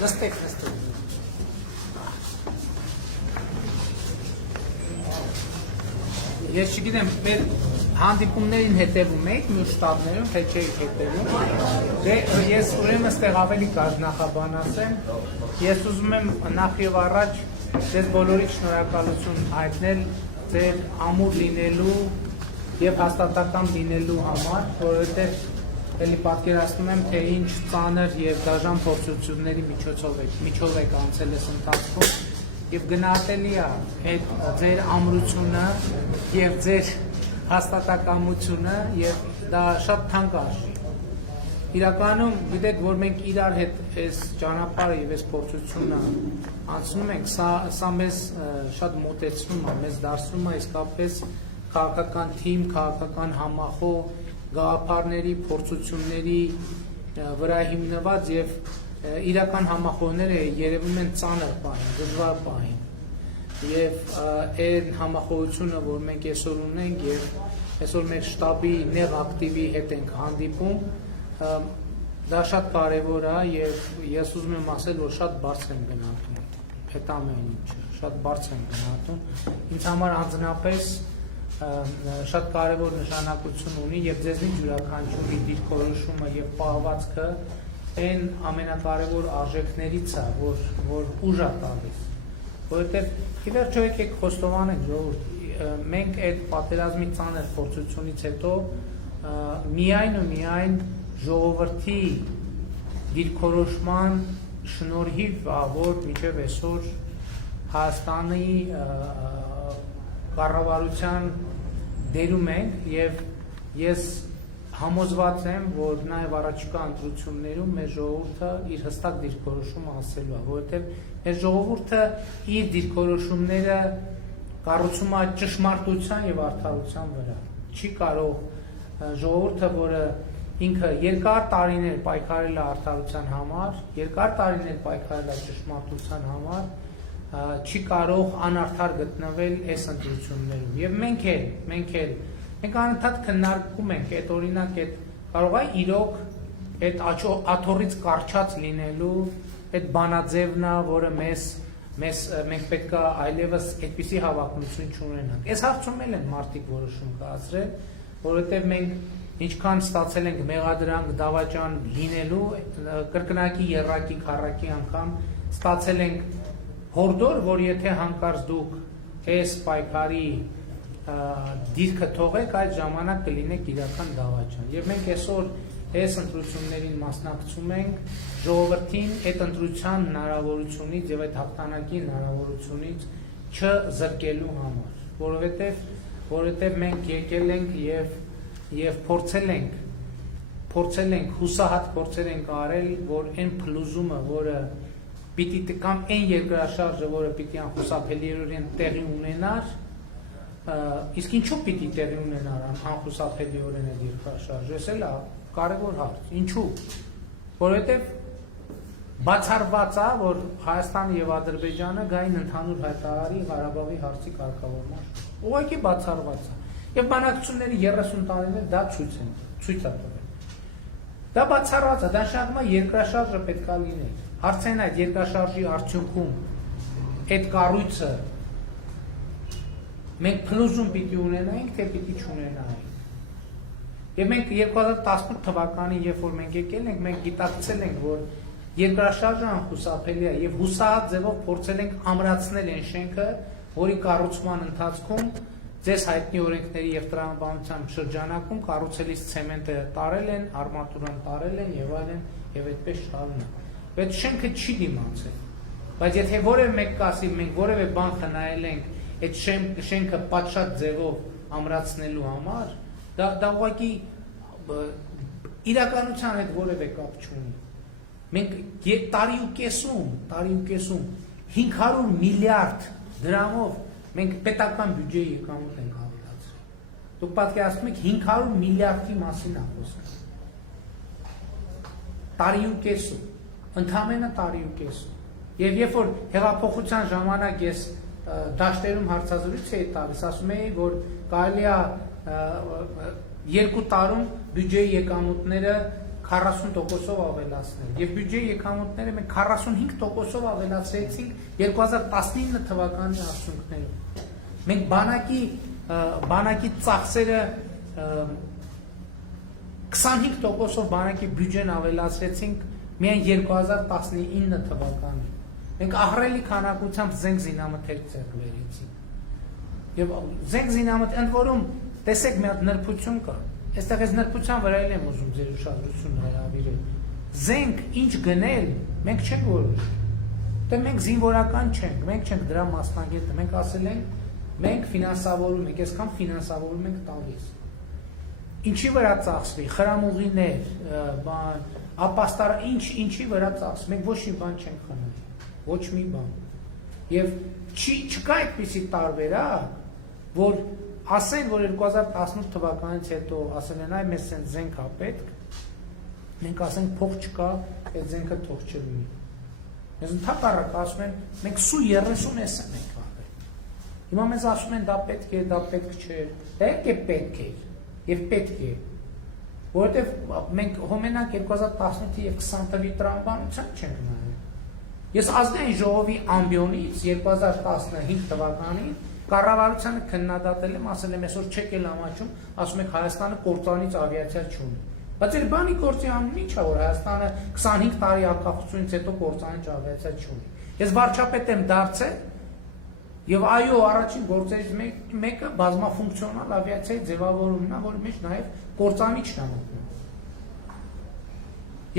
Նստեք, նստեք։ Ես չգիտեմ, մեր հանդիպումներին հետևում եք մյուս շտաբներում, թե չեք հետևում։ Դե ես ուրեմն ստեղ ավելի կազմնախաբան ասեմ։ Ես ուզում եմ նախ եւ առաջ ձեզ բոլորիդ շնորհակալություն հայտնել ձեր ամուր լինելու եւ հաստատակամ լինելու համար, որովհետեւ էլի պատկերացնում եմ, թե ինչ ծանր եւ դաժան փորձությունների միջով եք անցել այս ընթացքում եւ գնահատելի է այդ ձեր ամրությունը եւ ձեր հաստատակամությունը եւ դա շատ թանկ արժի։ Իրականում գիտեք, որ մենք իրար հետ այս ճանապարհը եւ այս փորձությունը անցնում ենք, սա մեզ շատ մոտեցնում է, մեզ դարձնում է իսկապես քաղաքական թիմ, քաղաքական համախոհ գաղափարների, փորձությունների վրա հիմնված եւ իրական համախոհները երևում են ծանր պահին, դժվար պահին եւ այն համախոհությունը, որ մենք այսօր ունենք եւ այսօր մեր շտաբի նեղ ակտիվի հետ ենք հանդիպում, դա շատ կարեւոր է եւ ես ուզում եմ ասել, որ շատ բարձր եմ գնահատում այդ ամեն ինչը, շատ բարձր եմ գնահատում, ինձ համար անձնապես շատ կարևոր նշանակություն ունի եւ ձեզնից յուրաքանչյուրի դիրքորոշումը եւ պահվածքը այն ամենակարևոր արժեքներից է, որ ուժ է տալիս, որովհետեւ ի վերջո եկեք խոստովանենք, ժողովուրդ, մենք այդ պատերազմի ծանր փորձությունից հետո միայն ու միայն ժողովրդի դիրքորոշման շնորհիվ որ մինչև այսօր Հայաստանի կառավարության դերում ենք եւ ես համոզված եմ, որ նաեւ առաջիկա ընտրություններում մեր ժողովուրդը իր հստակ դիրքորոշումը ասելու է, որովհետեւ մեր ժողովուրդը իր դիրքորոշումները կառուցում է ճշմարտության եւ արդարության վրա։ Չի կարող ժողովուրդը, որը ինքը երկար տարիներ պայքարել է արդարության համար, երկար տարիներ պայքարել է ճշմարտության համար, չի կարող անարդար գտնվել այս ընտրություններում եւ մենք անընդհատ քննարկում ենք այդ օրինակ այդ կարող է իրոք այդ աթոռից կարճած լինելու այդ բանաձևն է, որը մենք պետք է այլևս այդպիսի հավակնություն չունենանք։ Այս հարցում էլ են մարդիկ որոշում կայացրել, որովհետեւ մենք ինչքան ստացել ենք մեղադրանք դավաճան լինելու կրկնակի երրակի քառակի անգամ ստացել ենք հորդոր, որ եթե հանկարծ դուք այս պայքարի դիրքը թողեք, այդ ժամանակ կլինեք իրական դավաճան։ Եվ մենք այսօր այս ընտրություններին մասնակցում ենք ժողովրդին այդ ընտրության հնարավորությունից եւ այդ հաղթանակի հնարավորությունից չզրկելու համար, որովհետեւ մենք եկել ենք եւ փորձել ենք հուսահատ փորձեր ենք արել, որ այն փլուզումը, որը պիտի կամ այն երկրաշարժը, որը պիտի անխուսափելիորեն տեղի ունենար, իսկ ինչու պիտի տեղի ունենար անխուսափելիորեն այդ երկրաշարժը, այս էլ է կարևոր հարց։ Ինչու՞։ Որովհետև բացառված է, որ Հայաստանը եւ Ադրբեջանը գային ընդհանուր հայտարարի Ղարաբաղի հարցի կարգավորման։ Ուղղակի բացառված է։ Եվ բանակցությունների 30 տարիներ դա ցույց է տվել։ Դա բացառված է, դա նշանակում է երկրաշարժը պետք է լինի։ Հարցն այդ երկրաշարժի արդյունքում այդ կառույցը մենք փլուզում պիտի ունենայինք, թե պիտի չունենայինք։ Եվ մենք 2018 թվականին, երբ որ մենք եկել ենք, մենք գիտակցել ենք, որ երկրաշարժը անխուսափելի է եւ հուսահատ ձևով փորձել ենք ամրացնել այն շենքը, որի կառուցման ընթացքում ձեզ հայտնի օրենքների եւ տրամաբանության շրջանակում կառուցելիս ցեմենտը տարել են, արմատուրան տարել են եւ այլն եւ այդպես շարունակ։ Այդ շենքը չի դիմացել, բայց եթե որևէ մեկ կասի մենք որևէ բան խնայել ենք այդ շենքը պատշաճ ձևով ամրացնելու համար, դա ուղղակի իրականության հետ որևէ կապ չունի։ Մենք տարի ու կեսում 500 միլիարդ դրամով մենք պետական բյուջեի եկամուտ ենք ավելացրել։ Դուք պատկերացնում եք 500 միլիարդի մասին է խոսքը։ Տարի ու կեսում, ընդամենը տարի ու կեսում։ Եվ երբ որ հեղափոխության ժամանակ ես դաշտերում հարցազրույց էի տալիս, ասում էի, որ կարելի է 2 տարում բյուջեի եկամուտները 40%-ով ավելացնել եւ բյուջեի եկամուտները մենք 45%-ով ավելացրեցինք 2019 թվականի արդյունքներով։ Մենք բանակի ծախսերը 25%-ով բանակի բյուջեն ավելացրեցինք միայն 2019 թվականին։ Մենք ահռելի քանակությամբ զենք զինամթերք ձեռք բերեցինք։ Եվ զենք զինամթերք ընդ որում տեսեք մի հատ նրբություն կա։ Այստեղ այս նրբության վրա եմ ուզում ձեր ուշադրությունը հրավիրել։ Զենք ինչ գնել, մենք չենք որոշում։ Դե մենք զինվորական չենք, մենք չենք դրա մասնագետը, մենք ասել ենք, մենք ֆինանսավորում ենք, այսքան ֆինանսավորում ենք տալիս։ Ինչի վրա ծախսվի, խրամուղիներ, բան, ապաստար, ինչի վրա ծախսվի, մենք ոչ մի բան չենք խնայել, ոչ մի բան։ Եվ չկա այդպիսի տարբերակ, որ ասեն, որ 2018 թվականից հետո ասել են, այ մեզ սենց զենք է պետք, մենք ասենք փող չկա, այդ զենքը թող չլինի։ Մեզ ընդհակառակ ասում են, մենք սու 30 էսն ենք արել։ Հիմա մեզ ասում են, դա պետք է, դա պետք չէ, դա է պետք է եւ պետք է, որովհետեւ մենք հոմենակ 2018 եւ 20 թվականի տրամաբանության չենք նայել։ Ես ազգային ժողովի ամբիոնից 2015 թվականին կառավարությանը քննադատել եմ, ասել եմ, այսօր չեք էլ ամաչում, ասում եք Հայաստանը կործանից ավիացիա չունի։ Բայց այդ բանի գործի անունը ի՞նչ է, որ Հայաստանը 25 տարի անկախությունից հետո կործանից ավիացիա չունի։ Ես վարչապետ եմ դարձել եւ այո, առաջին գործերից մեկը բազմաֆունկցիոնալ ավիացիայի ձևավորումն է, որի մեջ նաեւ կործանիչն է մտնում։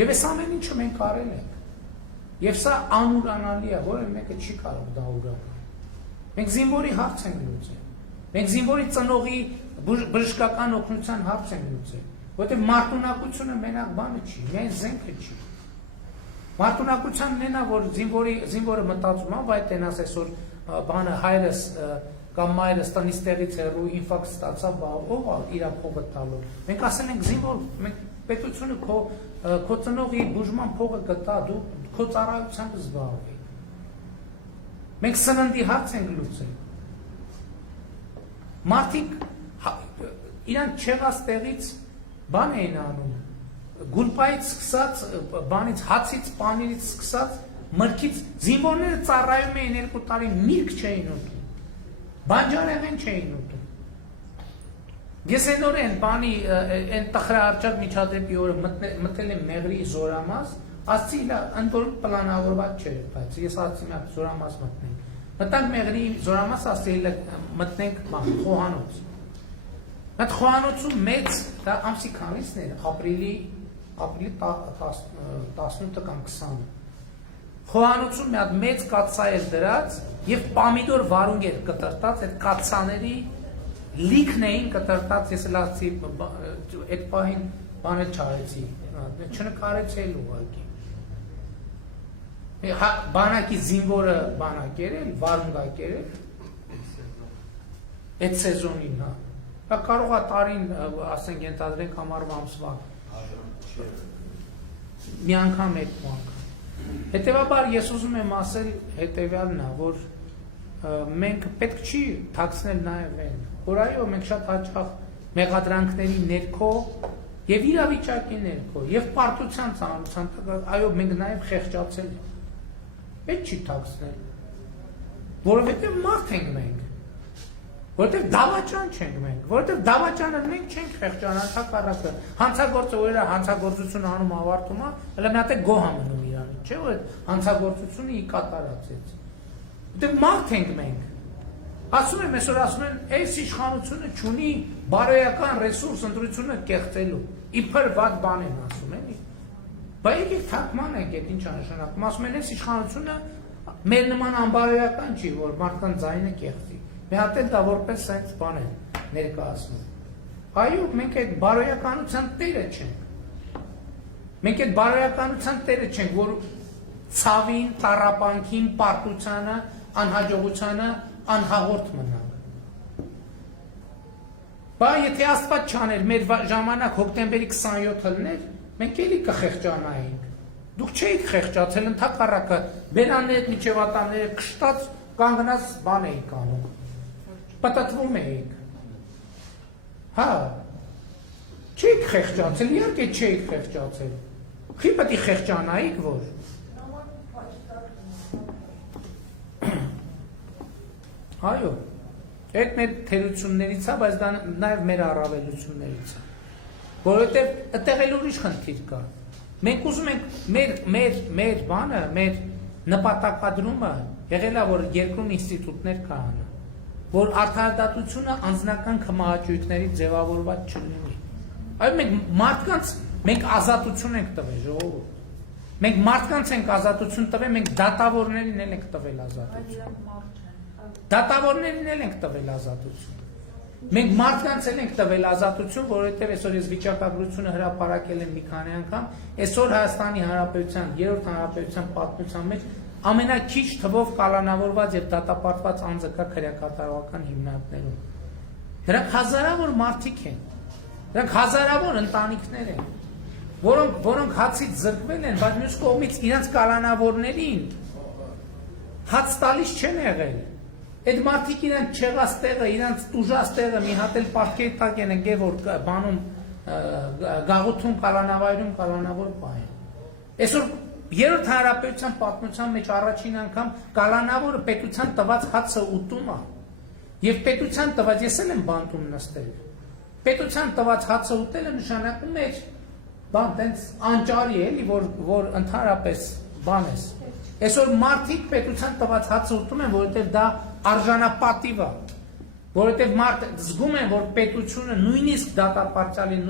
Եվ այս ամեն ինչը մենք արել ենք։ Եվ սա անուրանալի է, որը մեկը չի կարող դա ուրանալ։ Մենք զինվորի հարց ենք լուծել։ Մենք զինվորի ծնողի բժշկական օգնության հարց ենք լուծել, որովհետև մարտունակությունը մենակ բանը չի, միայն զենքը չի։ Մարտունակությանն նա, որ զինվորը մտածում է, բայց տենաս այսօր բանը հայրս կամ մայրս տնից տեղից հեռու ինֆարկտ ստացավ, ով իր փողը տալու։ Մենք ասել ենք զինվոր, մենք պետությունը քո ծնողի բուժման փողը կտա, դու քո ծառայությամբ զբաղվի։ Մենք սննդի հարց ենք լուծել։ Մարդիկ իրանք չեղած տեղից բան էին անում, գուլպայից սկսած, բանից, հացից, պանիրից սկսած, մրգից, զինվորները ծառայում էին 2 տարի, միրգ չէին ուտում, բանջարեղեն չէին ուտում։ Ես այնօրեն բանի, այն տխրահարճակ միջադեպի օրը մտել եմ Մեղրի զորամաս, ասցի իլա, ընդորում պլանավորված չէր, բայց ես ասցի մի հատ զորամաս մտնենք։ Մտանք Մեղրի զորամաս, ասցի իլա մտնենք խոհանոց։ Այդ խոհանոցում մեծ, դա ամսի քանիսն էր, ապրիլի 18 կամ 20։ Խոհանոցում մի հատ մեծ կաթսա էր դրած եւ պամիդոր վարունգ էր կտրտած, այդ կաթսաների լիքն էին կտրտած, ես լացի այդ պահին բանը չարեցի, չնկարեցի էլ ուղղակի։ Բանակի զինվորը բանակ էր, վարունգ էր, այդ սեզոնին, հա։ Կարող է տարին, ասենք, ենթադրենք ամառվա ամսվա մի անգամ այդ անգամ։ Հետևաբար ես ուզում եմ ասել հետևյալն է, որ մենք պետք չի թաքցնել նաև այն, որ այո, մենք շատ հաճախ մեղադրանքների ներքո եւ իրավիճակի ներքո եւ պարտության ծանրության տակ, այո, մենք նաև խեղճացել ենք։ Պետք չի թաքցնել, որովհետեւ մարդ ենք մենք, որովհետեւ դավաճան չենք մենք, որովհետեւ դավաճանը մենք չենք խեղճանալ, հակառակը հանցագործը որ իր հանցագործությունը անում ավարտում է, հələ մի հատ է գոհ մնում իրան, չէ՞ որ հանցագործությունը ի կատարածեց։ Որովհետեւ մարդ ենք մենք։ Ասում եմ, այսօր ասում են, այս իշխանությունը չունի բարոյական ռեսուրս ընտրությունը կեղծելու։ Իբր վատ բան են ասում, էլի։ Բայց եկեք թարգման ենք, այդ ինչ է նշանակում։ Ասում են, այս իշխանությունը մեր նման անբարոյական չի, որ մարդկան ձայնը կեղծի։ Մի հատ էլ դա որպես սենց բան է ներկայացնում։ Այո, մենք այդ բարոյականության տերը չենք։ Մենք այդ բարոյականության տերը չենք, որ ցավին, տառապանքին, պարտությանը, անհաջողությանը անհաղորդ մնանք։ Բայց եթե Աստված չաներ, մեր ժամանակ հոկտեմբերի 27-ը լներ, մենք էլի կխեղճանայինք։ Դուք չէիք խեղճացել, ընդհակառակը բերաններ, միջևատանները կշտած կանգնած բան էիք անում։ Պատտվում էիք։ Հա, Չեք խեղճացել, իհարկե չեք խեղճացել։ Խի պետք է խեղճանայիք, որ այո, այդ մեր թերություններից է, բայց դա նաև մեր առավելություններից է, որովհետև այդտեղ էլ ուրիշ խնդիր կա։ Մենք ուզում ենք մեր բանը, մեր նպատակադրումը եղել է, որ երկրում ինստիտուտներ կան, որ արդարադատությունը անձնական քմահաճույքների ձևավորված չլինի։ Այո, մենք ազատություն ենք տվել, ժողովուրդ։ Մենք մարդկանց ենք ազատություն տվել, մենք դատավորներին էլ ենք տվել ազատություն։ Դատավորներին էլ ենք տվել ազատություն։ Մենք մարդկանց էլ ենք տվել ազատություն, որովհետև այսօր ես վիճակագրությունը հրապարակել եմ մի քանի անգամ, այսօր Հայաստանի Հանրապետության, երրորդ հանրապետության պատմության մեջ ամենաքիչ թվով կալանավորված եւ դատապարտված անձը կա քրեակատարողական հիմնարկներում։ Դրանք հազարավոր մարդիկ են։ Դրանք հազարավոր ընտանիքներ են, որոնք հացից զրկվել են, բայց մյուս կողմից իրենց կալանավորներին հաց տալիս չեն եղել։ Այդ մարդիկ իրենց չեղած տեղը, իրենց տուժած տեղը մի հատ էլ պարտքերի տակ են ընկել, որ բանում գաղութում կալանավայրում կալանավոր պահեն։ Այսօր երրորդ հանրապետության պատմության մեջ առաջին անգամ կալանավորը պետության տված հացը ուտում է։ Եվ պետության տված, ես էլ եմ բանտում նստել։ Պետության տված հացը ուտելը նշանակում է բան տենց անճարի էլի, որ ընդհանրապես բան ես։ Այսօր մարդիկ պետության տված հացը ուտում են, որովհետև դա արժանապատիվ է, որովհետև մարդ զգում են, որ պետությունը նույնիսկ դատապարտյալին,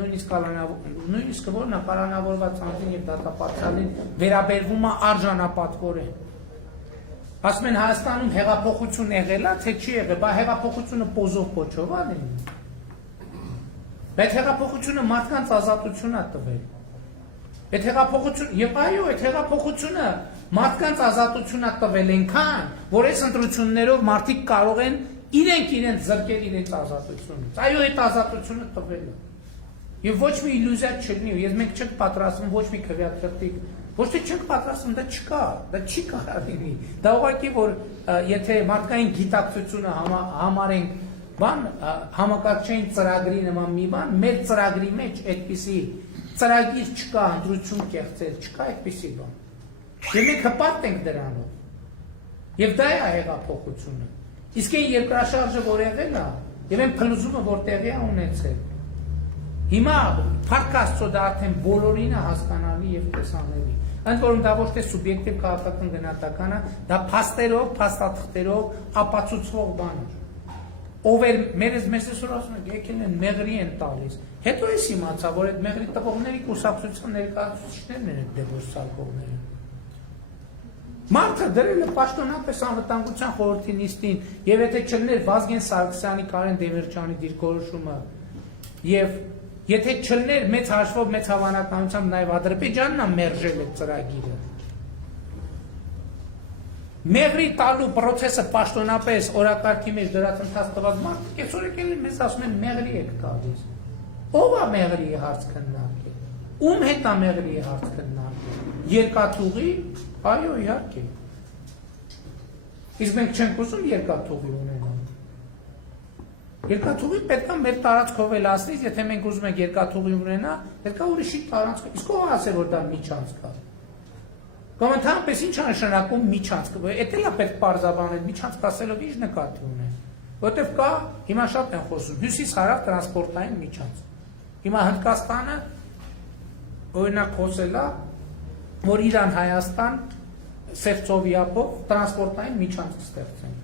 նույնիսկ որն է կալանավորված անձին եւ դատապարտյալին վերաբերվում է արժանապատվորեն։ Ասում են Հայաստանում հեղափոխություն եղել է, թե չի եղել, բայց հեղափոխությունը պոզով փոչով է լինում։ Այդ հեղափոխությունը մարդկանց ազատություն է տվել։ Այդ հեղափոխությունը, եւ այո, այդ հեղափոխությունը մարդկանց ազատություն է տվել այնքան, որ այս ընտրություններով մարդիկ կարող են իրենց զրկել իրենց ազատությունից։ Այո, այդ ազատությունը տվել է։ Եվ ոչ մի իլյուզիա չլինի, ես մենք չենք պատրաստվում ոչ մի քվեաթղթիկ, ոչ թե չենք պատրաստվում, դա չկա, դա չի կարող լինի։ Դա ուղղակի որ եթե մարդկային գիտակցությունը համարենք բան համակարգչային ծրագրի նման մի բան, մեր ծրագրի մեջ այդպիսի ծրագիր չկա, ընտրություն կեղծել, չկա այդպիսի բան։ Եվ մենք հպարտ ենք դրանով։ Եվ դա է հեղափոխությունը։ Իսկ այն երկրաշարժը, որ եղել է, եւ այն փլուզումը, որ տեղի է ունեցել։ Հիմա փառք Աստծո դա արդեն բոլորին է հասկանալի եւ տեսանելի։ Ընդ որում դա ոչ թե սուբյեկտիվ քաղաքական գնահատական է, դա փաստերով, փաստաթղթերով ապացուցվող բան է։ Ով էր մեզ այսօր ասում են, եկել են մեղրի են տալիս։ Հետո ես իմացա, որ այդ մեղրի տվողների կուսակցության ներկայացուցիչներն են այդ դեպոսարկողները։ Մարդը դրել է պաշտոնապես անվտանգության խորհրդի նիստին, եւ եթե չլներ Վազգեն Սարգսյանի, Կարեն Դեմիրճյանի դիրքորոշումը, եւ եթե չլներ մեծ հաշվով, մեծ հավանականությամբ նաեւ Ադրբեջանն է մերժել այդ ծրագիրը։ Մեղրի տալու process-ը պաշտոնապես օրակարգի մեջ դրած ընթաց տված մարդիկ այսօր եկել են մեզ ասում են մեղրի եք տալիս։ Ո՞վ է մեղրի հարց քննարկել։ Ում հետ է մեղրի հարց քննարկել։ Երկաթուղի, այո, իհարկե։ Իսկ մենք չենք ուզում երկաթուղի ունենալ։ Երկաթուղի պետք է մեր տարածքով էլ ասնից, եթե մենք ուզում ենք երկաթուղի ունենալ, պետք է ուրիշի տարածքով։ Իսկ ո՞վ ասել որ դա միջանցք է։ Կամ ընդհանրապես ինչ է նշանակում միջանցք։ Էդ էլ է պետք պարզաբանել, միջանցք ասելով ինչ նկատի ունեն։ Որտեվ կա, հիմա շատ են խոսում, հյուսիս-հարավ տրանսպորտային միջանցք։ Հիմա Հնդկաստանը օրինակ խոսել է, որ Իրան-Հայաստան Սևծովիապով տրանսպորտային միջանցք ստեղծեն։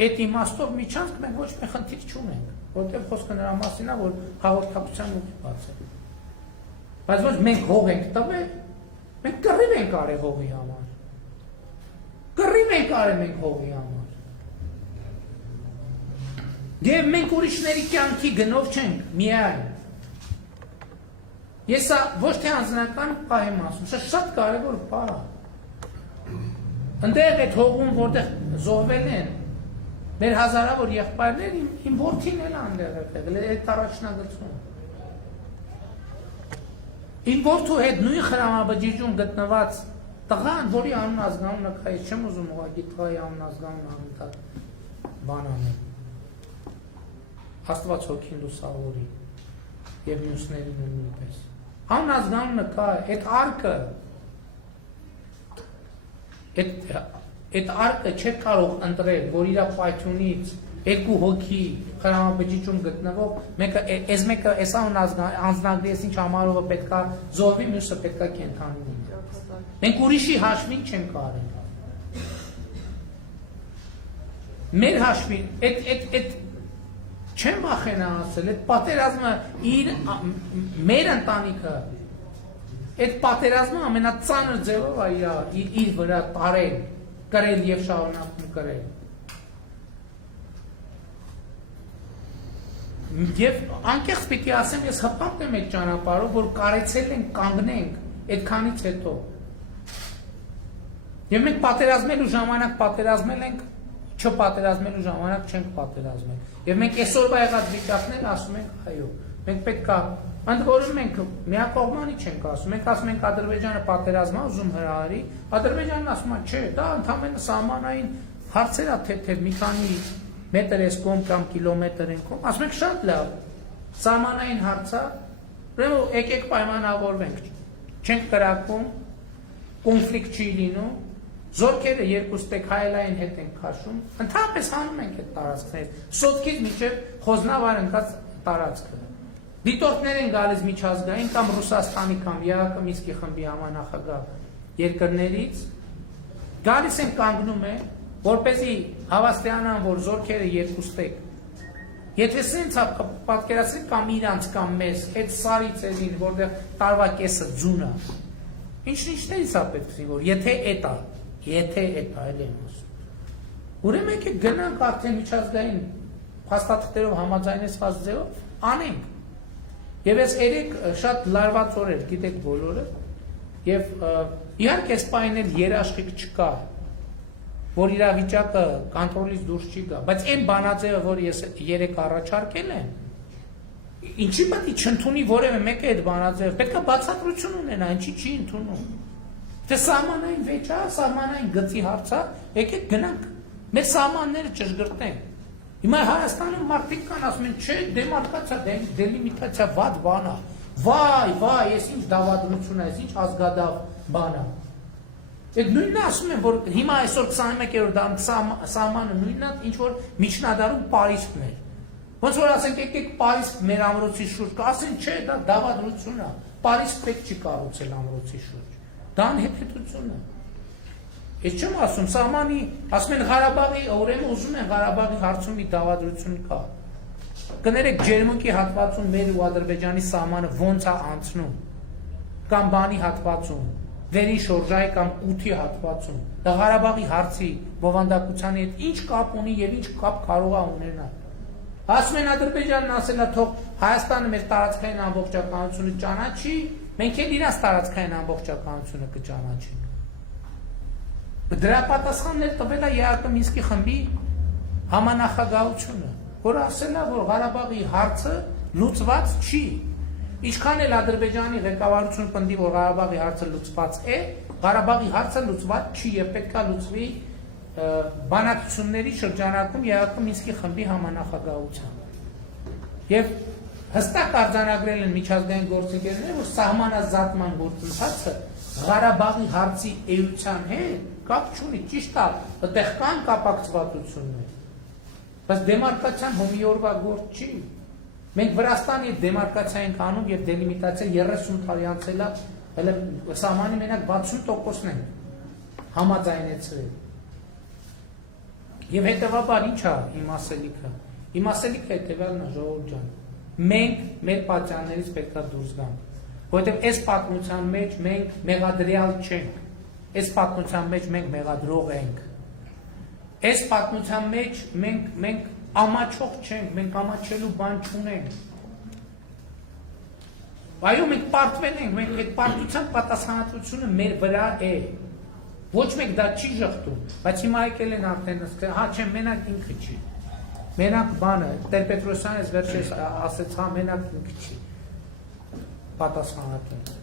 Այդ իմաստով միջանցք մենք ոչ մի խնդիր չունենք, որտեղ խոսքը նրա մասին է, որ հաղորդակցության ուղի բացել։ Բայց ոչ մենք հող ենք տվել, մենք կռիվ ենք արել հողի համար։ Կռիվ ենք արել մենք հողի համար։ Եվ մենք ուրիշների կյանքի գնով չենք, միայն։ Ես ոչ թե անձնական պահ եմ ասում, շատ կարևոր պահ։ Ընդեղ այդ հողում, որտեղ զոհվել են, մեր հազարավոր եղբայրներ, իմ որդին էլ այնտեղ եղել, այդ առաջնագծում։ Իմ որդու հետ նույն խրամաբջիջում գտնված տղան, որի անուն ազգանունը կա, ես չեմ ուզում ուղղակի տղայի անուն ազգանունը անընդհատ բան անել։ Աստված հոգին լուսավորի։ եւ մյուսներին նույնպես։ Անազգանունը կա, այդ արկը այդ արկը չէ կարող ընտրել, որ իր պայթյունից երկու հոգի խրամաբջիջում գտնվող մեկը այս անձնագրի ինչ համարողը պետքա զոհվի, մյուսը պետքա կենդանի լինի։ Մենք ուրիշի հաշվին չենք կարել։ Մեր հաշվին, այդ չեմ վախենա ասել, այդ պատերազմը մեր ընտանիքը, այդ պատերազմը ամենածանր ձևով է իր վրա տարել, կրել եւ շարունակում կրել։ Եվ անկեղծ պիտի ասեմ, ես հպանտ եմ այդ ճանապարհով, որ կարեցել ենք կանգնենք այդքանից հետո։ Եվ մենք պատերազմելու ժամանակ պատերազմել ենք, չպատերազմելու ժամանակ չենք պատերազմել։ Եվ մենք այսօրվա եղած վիճակներ ասում ենք, այո, մենք պետք է, ընդ որում մենք միակողմանի չենք ասում, մենք ասում ենք Ադրբեջանը պատերազմա ուզում հրահարի, Ադրբեջանն ասում է, չէ, դա ընդհանրապես սահմանային հարցեր է, թե մի քանի մետր ես կողմ կամ կիլոմետր են կողմ, ասում ենք շատ լավ, սահմանային հարց է, ուրեմն եկեք պայմանավորվենք, չենք կրակում, կոնֆլիկտ չի լինում, զորքերը երկուստեք հայելային հետ ենք քաշում, ընդհանրապես հանում ենք այդ տարածքներից, Սոտքից մինչև Խոզնավար ընկած տարածքը։ Դիտորդներ են գալիս միջազգային կամ Ռուսաստանի կամ ԵԱԿ Մինսկի խմբի համանախագահ երկրներից, գալիս են կանգնում են, որպեսզի հավաստիանան, որ զորքերը երկուստեք։ Եթե սենց պատկերացրեք կամ իրանց կամ մեզ, այդ սարից էլին, որտեղ տարվա կեսը ձուն է, ինչ-ինչներից է պետք զինվոր, եթե էտ էլ եմ ասում։ Ուրեմն եկեք գնանք արդեն միջազգային փաստաթղթերով համաձայնեցված ձևով անենք։ Եվ այս երեք շատ լարված օրեր, գիտեք բոլորը, եւ իհարկե այս պահին էլ երաշխիք չկա, որ իրավիճակը կոնտրոլից դուրս չի գա, բայց այն բանաձևը, որ ես երեք առաջարկել եմ, ինչի պետք է չընդունի որևէ մեկը այդ բանաձևը, պետք է բացատրություն ունենա, ինչի չի ընդունում։ Թե սահմանային վեճ է, սահմանային գծի հարց է, եկեք գնանք, մեր սահմանները ճշգրտենք։ Հիմա Հայաստանում մարդիկ կան ասում են, չէ, դեմարկացիա, դելիմիտացիա վատ բան է։ Վայ, ես ինչ դավադրություն է, ես ինչ ազգադավ բան է։ Այդ նույնն ասում են, որ հիմա այսօր 21-րդ դարում սահմանը նույնն է, ինչ որ միջնադարում Պարիսպն էր։ Ոնց որ ասենք, եկեք Պարիսպ մեր ամրոցի շուրջ, ասեն, չէ, դա դավադրություն է։ Պարիսպ պետք չի կառուցել ամրոցի շուրջ։ Դա անհեթեթություն է։ Ես չեմ ասում, սահմանի, ասում են Ղարաբաղի, ուրեմն ուզում են Ղարաբաղի հարցում մի դավադրություն կա։ Կներեք Ջերմուկի հատվածում մեր ու Ադրբեջանի սահմանը ոնց է անցնում, կամ բանի հատվածում, Վերին շորժայի կամ ութի հատվածում, դա Ղարաբաղի հարցի բովանդակությանի հետ ինչ կապ ունի եւ ինչ կապ կարող է ունենալ։ Ասում են Ադրբեջանն ասել է թող Հայաստանը մեր տարածքային ամբողջականությունը ճանաչի, մենք էլ իրաց տարածքային ամբողջականությունը կճանաչենք։ Դրա պատասխաններ տվել է ԵԱԿ Մինսկի խմբի համանախագահությունը, որ ասել է, որ Ղարաբաղի հարցը լուծված չի։ Ինչքան էլ Ադրբեջանի ղեկավարությունը պնդի, որ Ղարաբաղի հարցը լուծված է, Ղարաբաղի հարցը լուծված չի եւ պետք է լուծվի բանակցությունների շրջանակում ԵԱԿ Մինսկի խմբի համանախագահությամբ։ Եվ հստակ արձանագրել են միջազգային գործընկերները, որ սահմանազատման գործընթացը Ղարաբաղի հարցի էության հետ կապ չունի, ճիշտ է, այդտեղ կան կապակցվածություններ, բայց դեմարկացիան հոմի օրվա գործ չի։ Մենք Վրաստանի դեմարկացիա ենք անում եւ դելիմիտացիա 30 տարի անցել է, հələ սահմանի մենակ 60%-ն են համաձայնեցրել։ Եվ հետեւաբար ի՞նչ է իմ ասելիքը։ Իմ ասելիքը հետեւյալն է, ժողովուրդ ջան։ Մենք մեր պատյաններից պետք է դուրս գանք, որովհետեւ այս պատմության մեջ մենք մեղադրյալ չենք։ Այս պատմության մեջ մենք մեղադրող ենք։ Այս պատմության մեջ մենք ամաչող չենք, մենք ամաչելու բան չունենք։ Այո, մենք պարտվել ենք, մենք այդ պարտության պատասխանատվությունը մեր վրա է։ Ոչ մեկ դա չի ժխտում, բայց հիմա եկել են արդեն ասել, հա, չէ, մենակ ինքը չի։ Մենակ բանը, Տեր-Պետրոսյանը վերջերս ասեց, հա, մենակ ինքը չի։ Պատասխանատուն։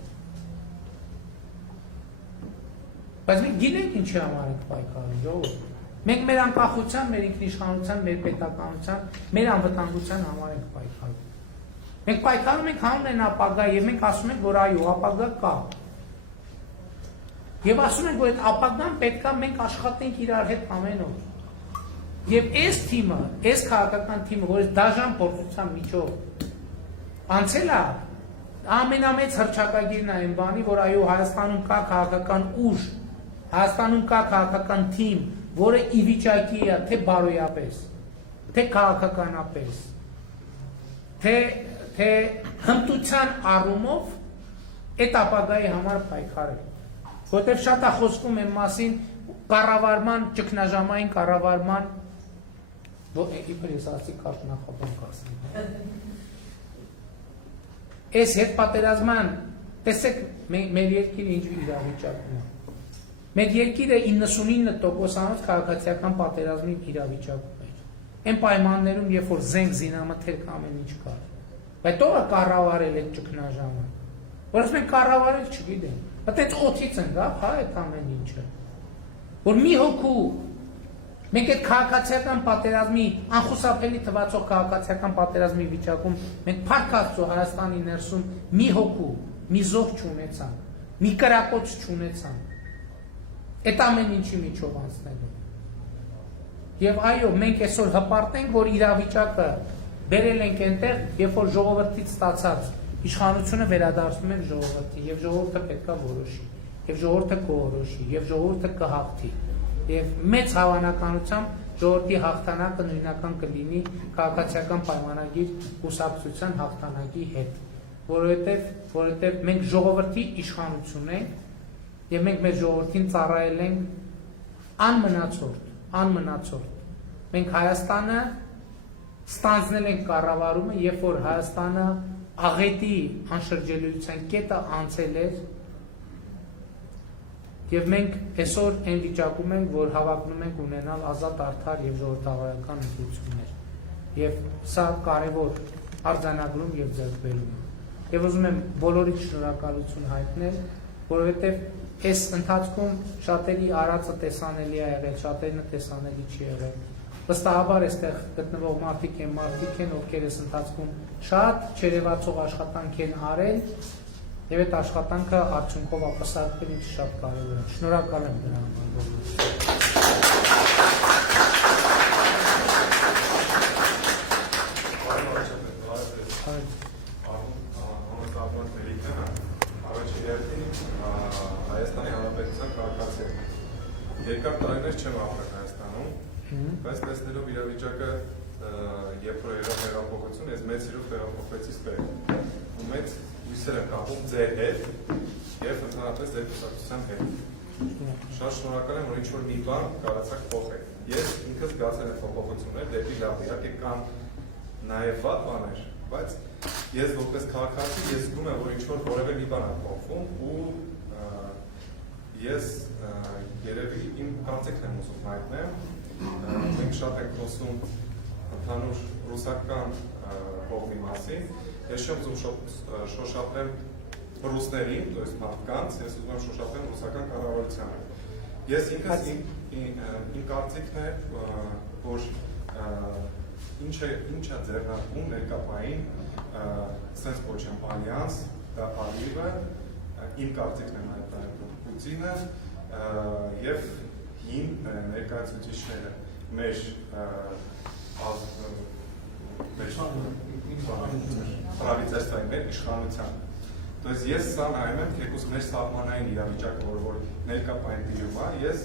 Բայց մենք գիտենք ինչի համար ենք պայքարում, ժողովուրդ։ Մենք մեր անկախության, մեր ինքնիշխանության, մեր պետականության, մեր անվտանգության համար ենք պայքարում։ Մենք պայքարում ենք հանուն ապագա եւ մենք ասում ենք, որ այո, ապագա կա։ Եվ ասում ենք, որ այդ ապագան պետք է մենք աշխատենք իրար հետ ամեն օր։ Եվ այս թիմը, այս քաղաքական թիմը, որ դաժան փորձության միջով անցել է, ամենամեծ հռչակագիրն է այն բանի, որ այո, Հայաստանում կա քաղաքական ուժ, Հայաստանում կա քաղաքական թիմ, որը ի վիճակի է թե բարոյապես, թե քաղաքականապես, թե հմտության առումով այդ ապագայի համար պայքարել։ Որտեւ շատ է խոսվում այն մասին կառավարման, ճգնաժամային կառավարման, իբր ես ասի կարճնախաբանք ասեմ։ Այս հետ պատերազման, տեսեք մեր երկիրը ինչ իրավիճակում է։ Մեր երկիրը 99%-անոց քաղաքացիական պատերազմի իրավիճակում էր։ Այն պայմաններում, երբ որ զենք զինամթերք ամեն ինչ կար։ Բայց ո՞ր է կառավարել այդ ճգնաժամը։ Որպես մենք կառավարել չգիտենք։ Այդպես օթից ընկավ, հա, այդ ամեն ինչը։ Որ մի հոգու մենք այդ քաղաքացիական պատերազմի անխուսափելի թվացող քաղաքացիական պատերազմի վիճակում մենք փառք Աստծո Հայաստանի ներսում մի հոգու, մի զոհ չունեցանք, մի կրակոց չունեցանք։ Այդ ամեն ինչի միջով անցնելու։ Եվ այո, մենք այսօր հպարտենք, որ իրավիճակը բերել ենք այնտեղ, երբ որ ժողովրդից ստացած իշխանությունը վերադարձնում ենք ժողովրդին, եւ ժողովուրդը պետք է որոշի, եւ ժողովուրդը կորոշի, եւ ժողովուրդը կհաղթի։ Եվ մեծ հավանականությամբ ժողովրդի հաղթանակը նույնական կլինի քաղաքացիական պայմանագիր կուսակցության հաղթանակի հետ, որովհետև մենք ժողովրդի իշխանություն ենք եւ մենք մեր ժողովրդին ծառայել ենք անմնացորդ։ Մենք Հայաստանը ստանձնել ենք կառավարումը, երբ որ Հայաստանը աղետի անշրջելիության կետը անցել էր, եւ մենք այսօր այն վիճակում ենք, որ հավակնում ենք ունենալ ազատ, արդար եւ ժողովրդավարական ընտրություններ։ Եվ սա կարևոր արձանագրում եւ ձեռքբերում է։ Եվ ուզում եմ բոլորիդ շնորհակալություն հայտնել, որովհետեւ այս ընթացքում շատերի արածը տեսանելի է եղել, շատերն տեսանելի չի եղել։ Վստահաբար այստեղ գտնվող մարդիկ են, ովքեր այս ընթացքում շատ չերևացող աշխատանք են արել, եւ այդ աշխատանքը արդյունքով ապասարկել ինձ շատ կարևոր է։ Շնորհակալ եմ դրա համար։ Հայաստանի Հանրապետության քաղաքացի։ Երկար տարիներ չեմ ապրել Հայաստանում, բայց տեսնելով իրավիճակը, երբ որ եղավ հեղափոխություն, ես մեծ սիրով հեղափոխվեցի ստեղ։ Ու մեծ հույսեր եմ կապում ձեր հետ եւ ընդհանրապես ձեր կուսակցության հետ։ Շատ շնորհակալ եմ, որ ինչ-որ մի բան կարողացաք փոխել։ Ես ինքս զգացել եմ փոփոխություններ դեպի լավ, իհարկե կան նաեւ վատ բաներ, բայց ես որպես քաղաքացի ես զգում եմ, որ ինչ-որ որևէ մի բան է փոխվում ու ես երևի իմ կարծիքն եմ ուզում հայտնեմ։ Մենք շատ ենք խոսում ընդհանուր ռուսական կողմի մասին։ Ես չեմ ուզում շոշափել ռուսներին, то есть մարդկանց, ես ուզում եմ շոշափել ռուսական կառավարությանը։ Ես ինքս իմ կարծիքն է, որ ինչ է ձեռնարկում ներկայային սենց կոչեմ ալյանս, դա Ալիևը, իմ կարծիքն եմ հայտարարել Պուտինը եւ հին ներկայացուցիչները մեր правительствային մեր իշխանության։ То есть ես սա նայում եմ թեկուզ մեր սահմանային իրավիճակը, որ ներկայային դիրում է, ես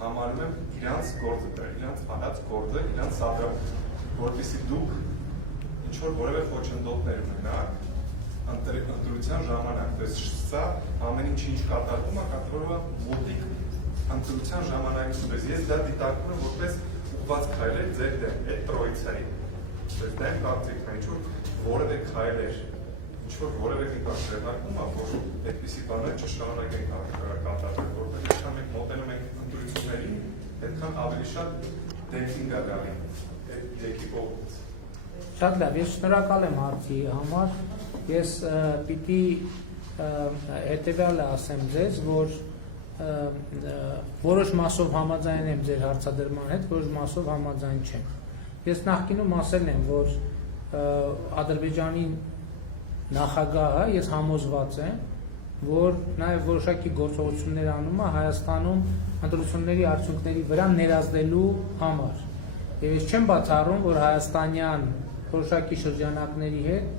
համարում եմ իրանց գործը դրել, իրանց հանած գործը, իրանց սադրում, որպեսզի դուք ինչ-որ որևէ խոչընդոտներ ունենաք ընտրության ժամանակ։ То есть սա ամեն ինչ կատարվում է, կատարվում է մոտիկ ընտրության ժամանակից։ То есть ես դա դիտարկում եմ որպես ուղղված քայլեր ձեր դեմ, այդ տրոյցայի։ То есть դա կարծիքն է, ինչ-որ որևէ քայլեր, ինչ-որ որևէ կետակ ձեռնարկում է, որ այդպիսի բաներ չշարունակեն կատարվել, որովհետև այդքան մենք մոտենում ենք ընտրություններին, այդքան ավելի շատ դեմպինգ է գալի այդ երկի կողմից։ Շատ լավ, ես շնորհակալ եմ հարցի համար։ Ես պիտի հետևյալը ասեմ ձեզ, որ որոշ մասով համաձայն եմ ձեր հարցադրման հետ, որոշ մասով համաձայն չեմ։ Ես նախկինում ասել եմ, որ Ադրբեջանի նախագահը, ես համոզված եմ, որ նաև որոշակի գործողություններ անում է Հայաստանում ընտրությունների արդյունքների վրա ներազդելու համար։ Եվ ես չեմ բացառում, որ հայաստանյան որոշակի շրջանակների հետ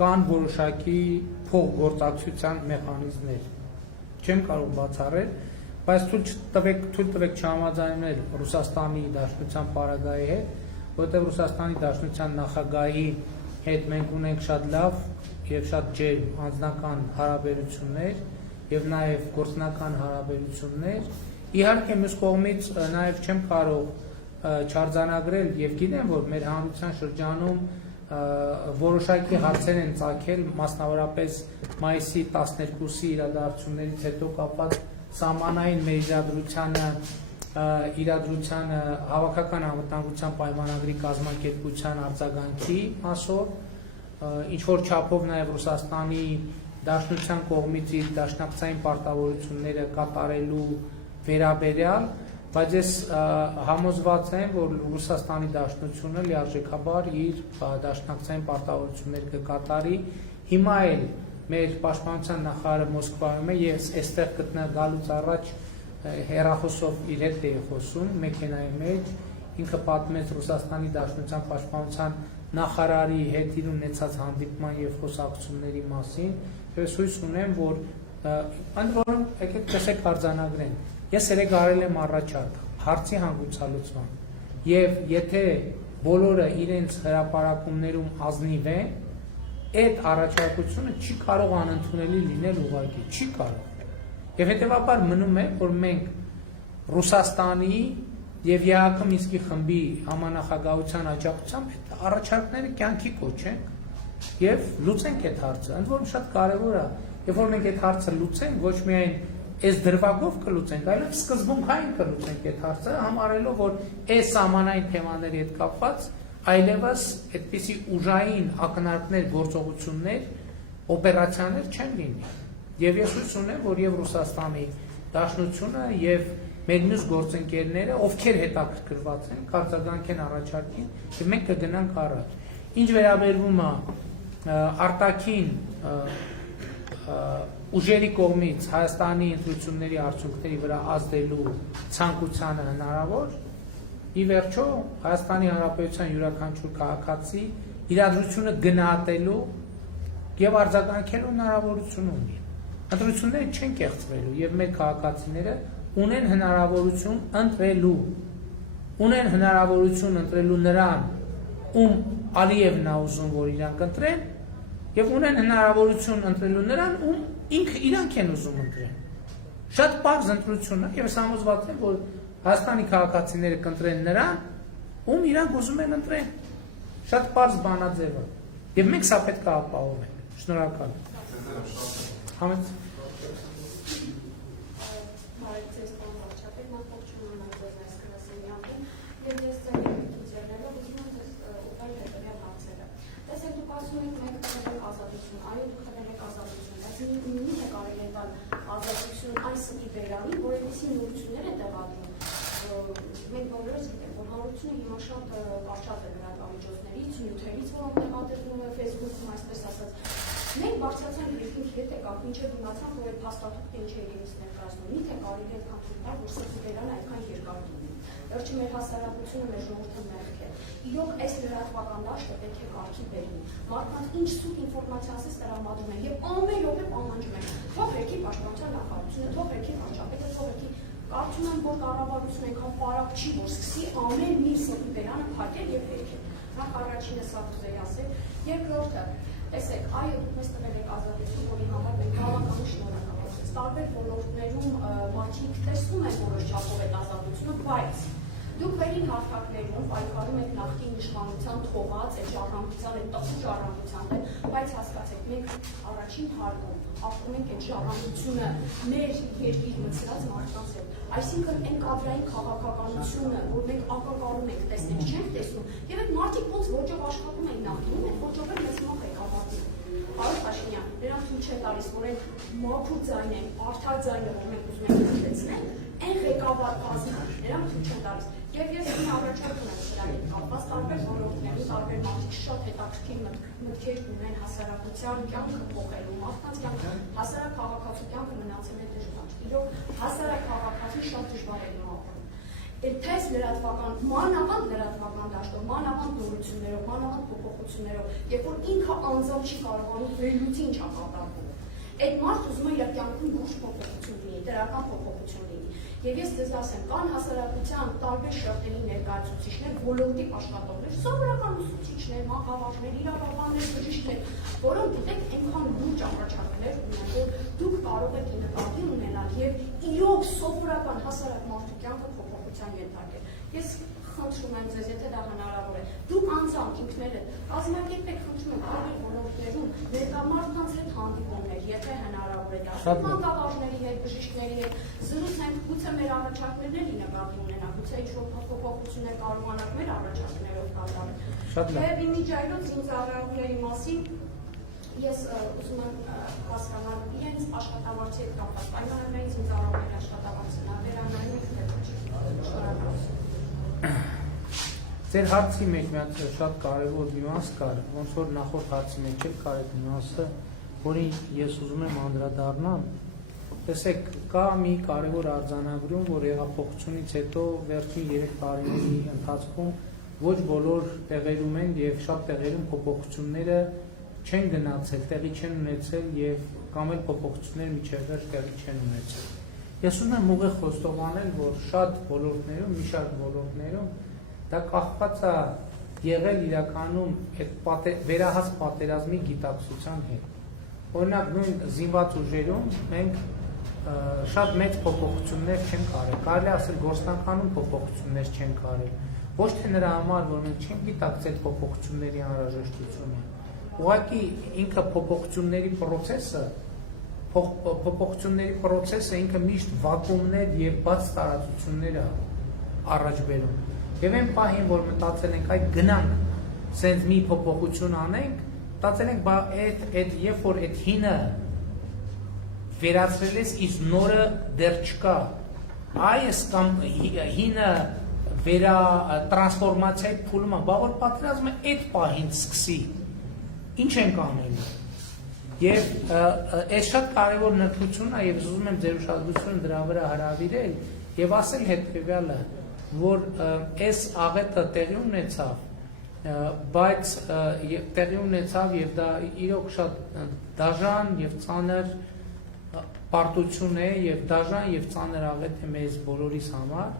կան որոշակի փոխգործակցության մեխանիզմներ։ Չեմ կարող բացառել, բայց թույլ տվեք չհամաձայնել Ռուսաստանի Դաշնության պարագայի հետ, որտեղ Ռուսաստանի Դաշնության նախագահի հետ մենք ունենք շատ լավ եւ շատ ջերմ անձնական հարաբերություններ եւ նաեւ գործնական հարաբերություններ։ Իհարկե մյուս կողմից նաեւ չեմ կարող չարձանագրել եւ գիտեմ, որ մեր հանրության շրջանում որոշակի հարցեր են ծագել, մասնավորապես մայիսի 12-ի իրադարձություններից հետո կապված սահմանային մեր իրադրությանը հավաքական անվտանգության պայմանագրի կազմակերպության արձագանքի մասով, ինչ որ չափով նաև Ռուսաստանի Դաշնության կողմից իր դաշնակցային պարտավորությունները կատարելու վերաբերյալ, բայց ես համոզված եմ, որ Ռուսաստանի Դաշնությունը լիարժեքաբար իր դաշնակցային պարտավորությունները կկատարի։ Հիմա էլ մեր պաշտպանության նախարարը Մոսկվայում է, ես այստեղ գտնալուց առաջ հեռախոսով իր հետ էի խոսում մեքենայի մեջ, ինքը պատմեց Ռուսաստանի Դաշնության պաշտպանության նախարարի հետ իր ունեցած հանդիպման եւ խոսակցությունների մասին, ես հույս ունեմ, որ ընդ որում եկեք տեսեք արձանագրեն։ Ես երեք արել եմ առաջարկ հարցի հանգուցալուծման եւ եթե բոլորը իրենց հրապարակումներում ազնիվ են, այդ առաջարկությունը չի կարող անընդունելի լինել ուղղակի, չի կարող։ Եվ հետեւաբար մնում է, որ մենք Ռուսաստանի եւ ԵԱՀԿ Մինսկի խմբի համանախագահության աջակցությամբ այդ առաջարկները կյանքի կոչենք եւ լուծենք այդ հարցը։ Ընդ որում շատ կարեւոր է, երբ որ մենք այդ հարցը լուծենք, ոչ միայն այս դրվագով կլուծենք, այլև սկզբունքային կլուծենք այդ հարցը, համարելով, որ այս սահմանային թեմաների հետ կապված այլևս այդպիսի ուժային ակնարկներ, գործողություններ, օպերացիաներ չեն լինի։ Եվ ես հույս ունեմ, որ եւ Ռուսաստանի Դաշնությունը եւ մեր մյուս գործընկերները, ովքեր հետաքրքրված են, կարձագանքեն առաջարկին, եւ մենք կգնանք առաջ։ Ինչ վերաբերվում է արտաքին ուժերի կողմից Հայաստանի ընտրությունների արդյունքների վրա ազդելու ցանկությանը հնարավոր, ի վերջո Հայաստանի Հանրապետության յուրաքանչյուր քաղաքացի իրադրությունը գնահատելու եւ արձագանքելու հնարավորություն ունի։ Ընտրությունները չեն կեղծվելու եւ մեր քաղաքացիները ունեն հնարավորություն ընտրելու նրան, ում Ալիևն է ուզում, որ իրանք ընտրեն, եւ ունեն հնարավորություն ընտրելու նրան, ում ինքը իրանք են ուզում ընտրեն։ Շատ պարզ ընտրություն է, եւ ես համոզված եմ, որ Հայաստանի քաղաքացիները կընտրեն նրան, ում իրանք ուզում են ընտրեն։ Շատ պարզ բանաձև է։ Եվ մենք սա պետք է ապահովենք։ Շնորհակալ եմ։ Այս իբերանի, որևէցի նորություններ է տեղադրում, մենք բոլորս գիտենք, որ հանրությունը հիմա շատ կարճած է լրատվամիջոցներից, նյութերից, որոնք տեղադրվում է Facebook-ում, այսպես ասած։ Մենք բարձրացանք բրիֆինգ հետ եկավ, մինչև իմացանք, որ այդ փաստաթուղթը ինչ է իրենից ներկայացնում, միթե կարելի է այդքան թույլ տալ, որ սա իբերանը այդքան երկար լինի։ Վերջը մեր հասարակությունը, մեր ժողովուրդը մեղք է։ Իրոք այս լրատվական դաշտը պետք է կարգի բերի։ Մարդկանց ինչ սուտ ինֆորմացիա ասես տրամադրում են եւ ամեն րոպե պահանջում են։ Թող եկի պաշտպանության նախարարությունը, թող եկի վարչապետը, թող եկի կարծում եմ, որ կառավարությունը այնքան պարապ չի, որ սկսի ամեն մի սրտի բերանը փակել եւ վերքել։ Նախ առաջինը սա ուզեի ասել, երկրորդը, տեսեք, այո, դուք մեզ տվել եք ազատություն, որի համար մենք բավականին շնորհակալ ենք։ Տարբեր ոլորտներում մարդիկ տեսնում են որոշ չափով այդ ազատությունը, բայց դուք վերին հարթակներում պայքարում եք նախկին իշխանության թողած այդ ժառանգության, այդ տխուր ժառանգության հետ, բայց հասկացեք, մենք առաջին հարկում ապրում ենք այդ ժառանգությունը մեր երկիր մտցրած մարդկանց հետ։ Այսինքն այն կադրային քաղաքականությունը, որ մենք ակակարում ենք, տեսնենք, չենք տեսնում, եւ այդ մարդիկ ոնց ոճով աշխատում են նախկինում, այդ ոճով էլ մեզ մոտ եք ավարտում։ Պարոն Փաշինյան, նրանք թույլ չեն տալիս, որ այն մաքուր ձայն են, արդար ձայնը, որ մենք ուզում ենք հանդեցնենք, այն ղեկավար կազմը, նրանք թույլ չեն տալիս։ Եվ ես մի առաջարկ ունեմ սրա հետ կապված տարբեր ոլորտներում, տարբեր մարդիկ մարդիկ շատ հետաքրքիր մտքեր ունեն հասարակության կյանքը փոխելու, մարդկանց կյանքը, հասարակ քաղաքացու կյանքը մնացել է դժվար։ Իրոք հասարակ քաղաքացին շատ դժվար է ապրում։ Թես լրատվական, մանավանդ լրատվական դաշտով, մանավանդ նորություններով, մանավանդ փոփոխություններով, երբ որ ինքը անձամբ չի կարողանում վերլուծի ինչ է կատարվում։ Այդ մարդը ուզում է իր կյանքում լուրջ փոփոխություն լինի, դրական փոփոխություն լինի։ Եվ ես ձեզ ասեմ, կան հասարակության տարբեր շերտերի ներկայացուցիչներ, ոլորտի աշխատողներ, սովորական ուսուցիչներ, մանկավարժներ, իրավաբաններ, բժիշկներ, որոնք գիտեք այնքան լուրջ առաջարկներ ունեն, որ դուք կարող եք նկատի ունենալ եւ իրոք սովորական հասարակ մարդու կյանքը փոփոխության ենթարկել։ Ես խնդրում եմ ձեզ, եթե դա հնարավոր է, դուք անձամբ ինքներդ կազմակերպեք, խնդրում եմ տարբեր ոլորտներում ներկայացնած հետ հանդիպումներ, եթե հնարավոր է դա, մանկավարժների հետ, բժիշկների հետ, զրուցենք, գուցե մեր առաջարկներն էլի նկատի ունենանք, գուցե ինչ-որ փոփոխություններ կարողանանք մեր առաջարկներով կատարել։ Եվ իմիջիայլոց զինծառայողների մասին ես ուզում եմ հասկանալ իրենց աշխատավարձի հետ կապված, պայմանագրային զինծառայողների աշխատավարձն վերանայում եք թե ոչ։ Ձեր հարցի մեջ մի շատ կարևոր նյուանս կար, ոնց որ նախորդ հարցի մեջ էլ կար այդ նյուանսը, որին ես ուզում եմ անդրադառնալ։ Տեսեք, կա մի կարևոր արձանագրում, որ հեղափոխությունից հետո վերջին 3 տարիների ընթացքում ոչ բոլոր տեղերում են եւ շատ տեղերում փոփոխությունները չեն գնացել, տեղի չեն ունեցել եւ կամ էլ փոփոխությունները միջև վերջ տեղի չեն ունեցել։ Ես ուզում եմ ուղիղ խոստովանել, որ շատ ոլորտներում, մի շարք ոլորտներում դա կախված է եղել իրականում այդ վերահաս պատերազմի գիտակցության հետ։ Օրինակ նույն զինված ուժերում մենք շատ մեծ փոփոխություններ չենք արել, կարելի ասել գործնականում փոփոխություններ չենք արել։ Ոչ թե նրա համար, որ մենք չենք գիտակցել փոփոխությունների անհրաժեշտությունը, ուղղակի ինքը փոփոխությունների process-ը ինքը միշտ վակուումներ եւ բաց տարածություններ է առաջ բերում։ Եվ այն պահին, որ մտածել ենք այդ գնանք սենց մի փոփոխություն անենք, մտածել ենք, բա այդ երբ որ այդ հինը վերածվել ես, իսկ նորը դեռ չկա, այս կամ հինը վերա տրանսֆորմացիայի փուլում է, բա որ պատերազմը այդ պահին սկսի, ինչ ենք անելու։ Եվ այս շատ կարևոր նրբություն է, եւ ուզում եմ ձեր ուշադրությունը դրա վրա հրավիրել եւ ասել հետեւյալը, որ այս աղետը տեղի ունեցավ, բայց տեղի ունեցավ եւ դա իրոք շատ դաժան եւ ծանր պարտություն է եւ դաժան եւ ծանր աղետ է մեզ բոլորիս համար,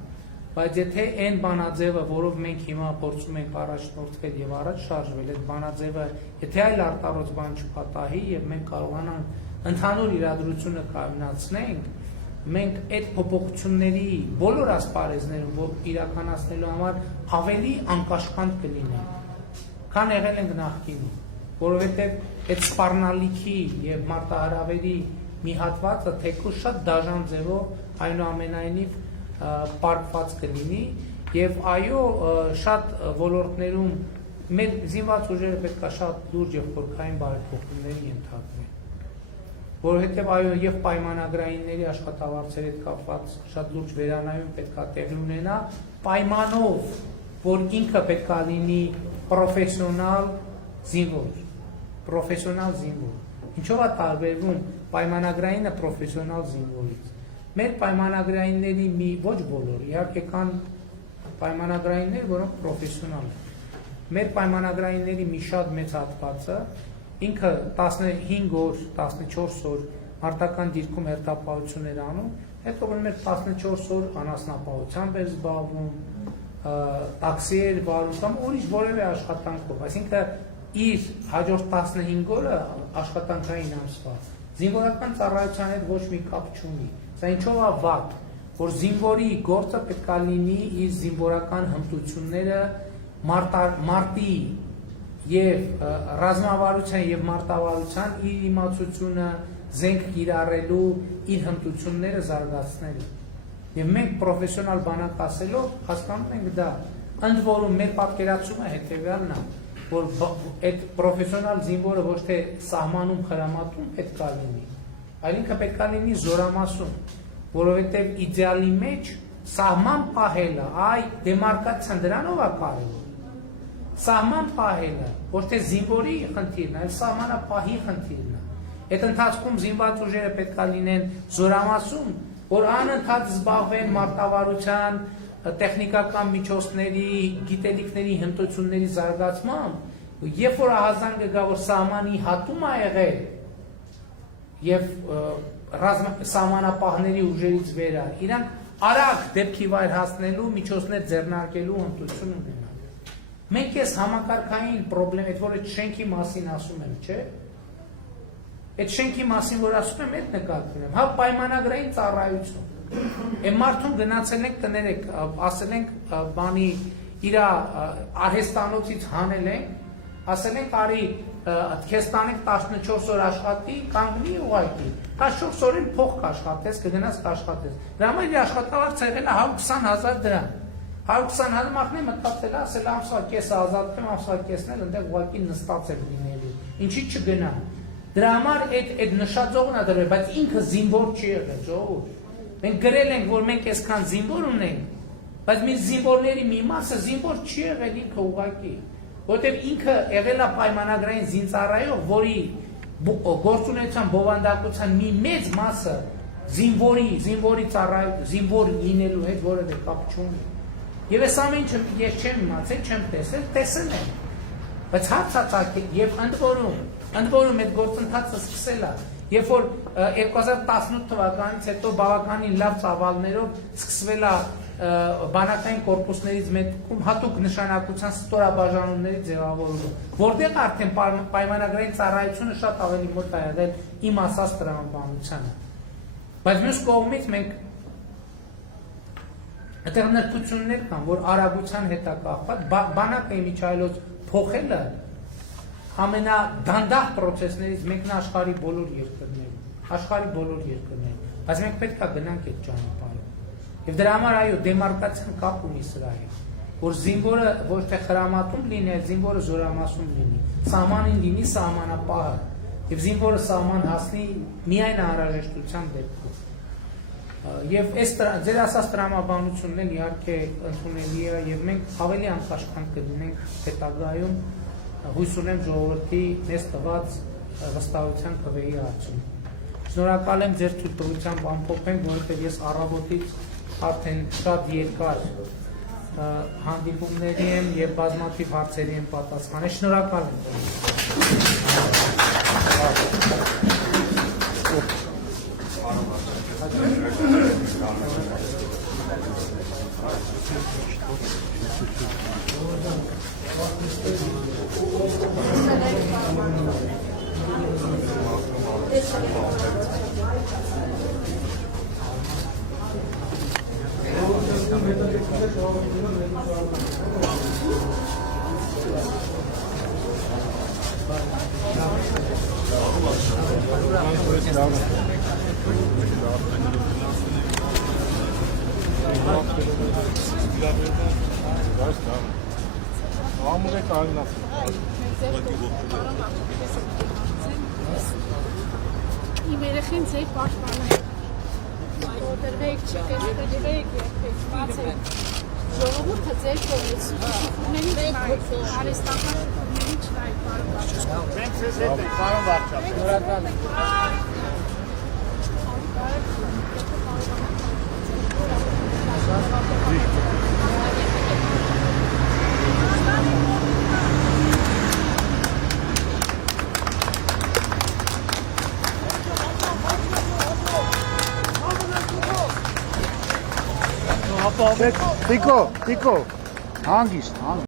բայց եթե այն բանաձևը, որով մենք հիմա փորձում ենք առաջնորդվել եւ առաջ շարժվել, այդ բանաձևը, եթե այլ արտարոց բան չպատահի եւ մենք կարողանանք ընդհանուր իրադրությունը կայունացնենք, մենք այդ փոփոխությունների բոլոր ասպարեզներում, որ իրականացնելու համար ավելի անկաշկանդ կլինենք, քան եղել ենք նախկինում, որովհետեւ այդ սպառնալիքի եւ մարտահրավերի մի հատվածը թեկուզ շատ դաժան ձևով այնուամենայնիվ պարկված կլինի եւ այո շատ ոլորտներում մեր զինված ուժերը պետք է շատ լուրջ եւ խորքային բարեփոխումների ենթարկվեն, որովհետեւ այո եւ պայմանագրայինների աշխատավարձերի հետ կապված շատ լուրջ վերանայում պետք է տեղի ունենա պայմանով, որ ինքը պետք է լինի պրոֆեսիոնալ զինվոր, ինչով է տարբերվում պայմանագրայինը պրոֆեսիոնալ զինվորից։ Մեր պայմանագրայինների ոչ բոլոր, իհարկե կան պայմանագրայիններ, որոնք պրոֆեսիոնալ են։ Մեր պայմանագրայինների մի շատ մեծ հատվածը ինքը 15 օր, 14 օր մարտական դիրքում հերթապահություն էր անում, հետո որ մեր 14 օր անասնապահությամբ էր զբաղվում, տաքսի էր վարում կամ ուրիշ որևէ աշխատանքով, այսինքն իր հաջորդ 15 օրը աշխատանքային ամսվա զինվորական ծառայության հետ ոչ մի կապ չունի։ Սա ինչով է վատ, որ զինվորի գործը պետք է լինի իր զինվորական հմտությունները մարտի եւ ռազմավարության եւ մարտավարության իր իմացությունը, զենք կիրառելու իր հմտությունները զարգացնելու։ Եվ մենք պրոֆեսիոնալ բանակ ասելով հասկանում ենք դա, ընդ որում մեր պատկերացումը հետեւյալն է, որ այդ պրոֆեսիոնալ զինվորը ոչ թե սահմանում խրամատում պետք է լինի, այլ ինքը պետք է լինի զորամասում, որովհետև իդեալի մեջ սահման պահելը, այ դեմարկացիան դրանով է կարևոր։ սահման պահելը ոչ թե զինվորի խնդիրն է, այլ սահմանապահի խնդիրն է։ Այդ ընթացքում զինված ուժերը պետք է լինեն զորամասում, որ անընդհատ զբաղվեն մարտավարության, տեխնիկական միջոցների, գիտելիքների, հմտությունների զարգացմամբ, երբ որ ահազանգ գա, որ սահմանի հատում է եղել եւ սահմանապահների ուժերից վեր է, իրանք արագ դեպքի վայր հասնելու միջոցներ ձեռնարկելու հմտություն ունենան։ Մենք այս համակարգային խնդրեմ, այդ որ այդ շենքի մասին ասում եմ, չէ՞։ Այդ շենքի մասին որ ասում եմ, այդ նկատի ունեմ, հա պայմանագրային ծառայություն։ Այն մարդուն գնացել ենք տներեք, ասել ենք բանի իր արհեստանոցից հանել ենք, ասել ենք արի քեզ տանենք 14 օր աշխատի, կանգնի ուղղակի 14 օրին փող կաշխատես, կգնաս կաշխատես։ Դրա համար իր աշխատավարձը եղել է 120,000 դրամ։ 120,000 մարդն է մտածել, ասել ամսվա կեսը ազատվեմ, ամսվա կեսն էլ այնտեղ ուղղակի նստած է լինելու։ Ինչի չգնա։ Դրա համար այդ նշաձողն է դրել, բայց ինքը զինվոր չի եղել, ժողովուրդ։ Մենք գրել ենք, որ մենք այսքան զինվոր ունենք, բայց մեր զինվորների մի մասը զինվոր չի եղել ինքը ուղղակի, որտեղ ինքը եղել է պայմանագրային զինծառայող, որի գործունեության բովանդակության մի մեծ մասը զինվորի զինվոր լինելու հետ որևէ կապ չունի։ Եվ այս ամեն ինչը ես չեմ իմացել, չեմ տեսել եմ, բայց հարցածակ եւ ընդ որում այդ գործընթացը սկսել է, երբ որ 2018 թվականից հետո բավականին լավ ծավալներով սկսվել է բանակային կորպուսներից մեկում հատուկ նշանակության ստորաբաժանումների ձևավորումը, որտեղ արդեն պայմանագրային ծառայությունը շատ ավելի մոտ է եղել իմ ասած տրամաբանությանը։ Բայց մյուս կողմից մենք այդտեղ նրբություններ կան, որ արագության հետ է կապված, բանակը իմիջայլոց փոխելը ամենադանդաղ պրոցեսներից մեկն աշխարհի բոլոր երկրներում, բայց մենք պետք է գնանք այդ ճանապարհով։ Եվ դրա համար այո, դեմարկացիան կապ ունի սրա հետ, որ զինվորը ոչ թե խրամատում լինի, այլ զինվորը զորամասում լինի, սահմանին լինի սահմանապահը, եւ զինվորը սահման հասնի միայն անհրաժեշտության դեպքում։ Եվ այս ձեր ասած տրամաբանությունն էլ իհարկե ընդունելի է եւ մենք ավելի անկաշկանդ կլինենք հետագայում, հույս ունեմ ժողովրդի մեզ տված վստահության կվեի հարցում։ Շնորհակալ եմ ձեր թույլտվությամբ ամփոփենք, որովհետեւ ես առավոտից արդեն շատ երկար հանդիպումների եմ եւ բազմաթիվ հարցերի եմ պատասխանել։ Շնորհակալ Իմ երեխին ձեր պաշտպանել, որտեղեք չկեստրեք երբեք, բացեք, ժողովուրդը ձեր կողմից, շուխուրների չնայք, արեստական շուխուրների չնայք, պարոն Վարչապետ։ Մենք ձեզ հետ ենք, պարոն Վարչապետ։ Շնորհակալ եմ։ Տիկո, հանգիստ, հանգիստ։